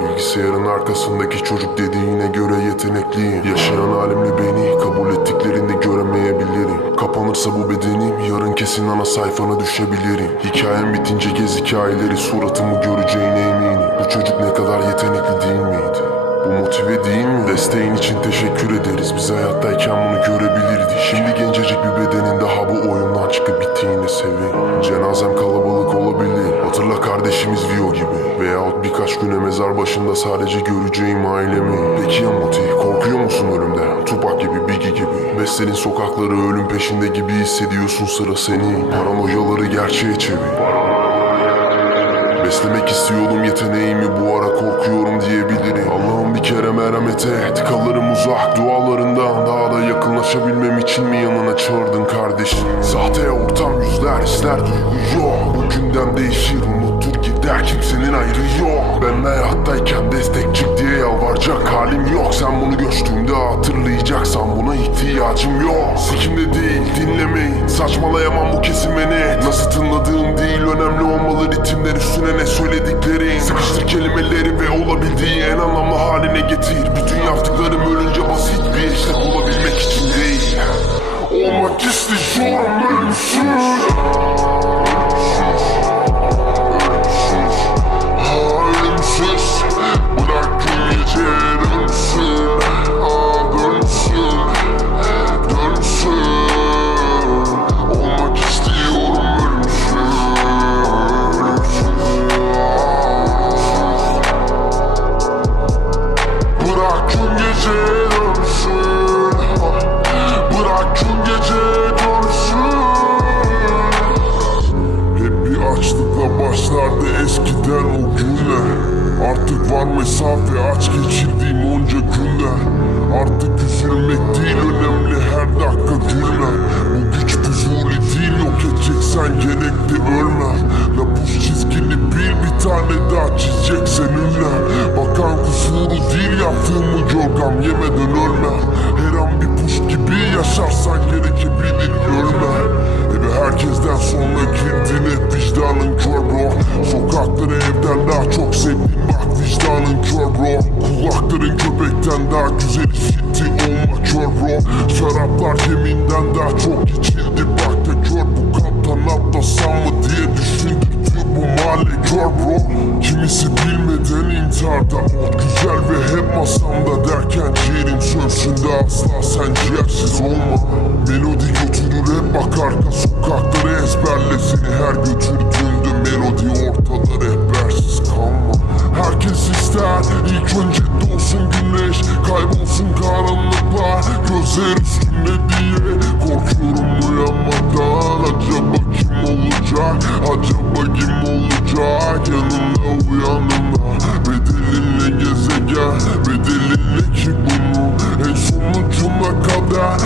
Bilgisayarın arkasındaki çocuk dediğine göre yetenekliyim. Yaşayan halimle beni kabul ettiklerinde göremeyebilirim. Kapanırsa bu bedenim yarın kesin ana sayfana düşebilirim. Hikayem bitince gez hikayeleri suratımı göreceğine eminim. Bu çocuk ne kadar yetenekli değil miydi? Bu motive değil mi? Desteğin için teşekkür ederiz. Biz hayattayken bunu görebilirdik. Şimdi gencecik bir bedenin daha bu oyundan çıkıp bittiğini sevin Cenazem kalabalık birkaç güne mezar başında sadece göreceğim ailemi. Peki ya Moti? Korkuyor musun ölümden? Tupac gibi, Biggie gibi. Beslerin sokakları ölüm peşinde gibi hissediyorsun sıra seni. Paranoyaları gerçeğe çevir. Beslemek istiyordum yeteneğimi bu ara korkuyorum diyebilirim. Allah'ım bir kere merhamet et kalırım uzak dualarından. Daha da yakınlaşabilmem için mi yanına çağırdın kardeşim? Sahte ortam yüzler ister duygu yok. Bu gündem değişir gider kimsenin ayrı yok. Ben hayattayken destek çık diye yalvaracak halim yok. Sen bunu göçtüğümde hatırlayacaksan buna ihtiyacım yok. Sikimde değil dinlemeyin saçmalayamam bu kesime Nasıl tınladığım değil önemli olmalı ritimler üstüne ne söylediklerin. Sıkıştır kelimeleri ve olabildiği en anlamlı haline gece dönsün Bırak gün gece dönsün hep bir açlıkla başlardı eskiden o günler Artık var mesafe aç geçirdiğim onca günler Artık üzülmek değil önemli her dakika gülme Bu güç fuzuli değil yok edeceksen gerekli ölme Lapus çizgini bil bir tane daha çizeceksen evden daha çok sevdim. Bak vicdanın kör bro. Kulakların köpekten daha güzel işitti olma kör bro. Şaraplar yeminden daha çok içildi. Bak da kör bu kaptan atlasam mı diye düşündürtüyor bu mahalle kör bro. Kimisi bilmeden intiharda. Ol güzel ve hep masamda derken ciğerin sövsünde asla sen ciğersiz olma. Melodi götürür hep bak arka sokakları ezberle seni her götürdüğünde melodi ortada rehbersiz kalma. Herkes ister. İlk önce doğsun güneş Kaybolsun karanlıklar. Gözler üstünde diye Korkuyorum uyanmadan. Acaba kim olacak? Acaba kim olacak? Yanımda uyanımda. Bedelinle gezegen bedelinle ki bunu En sonucuna kadar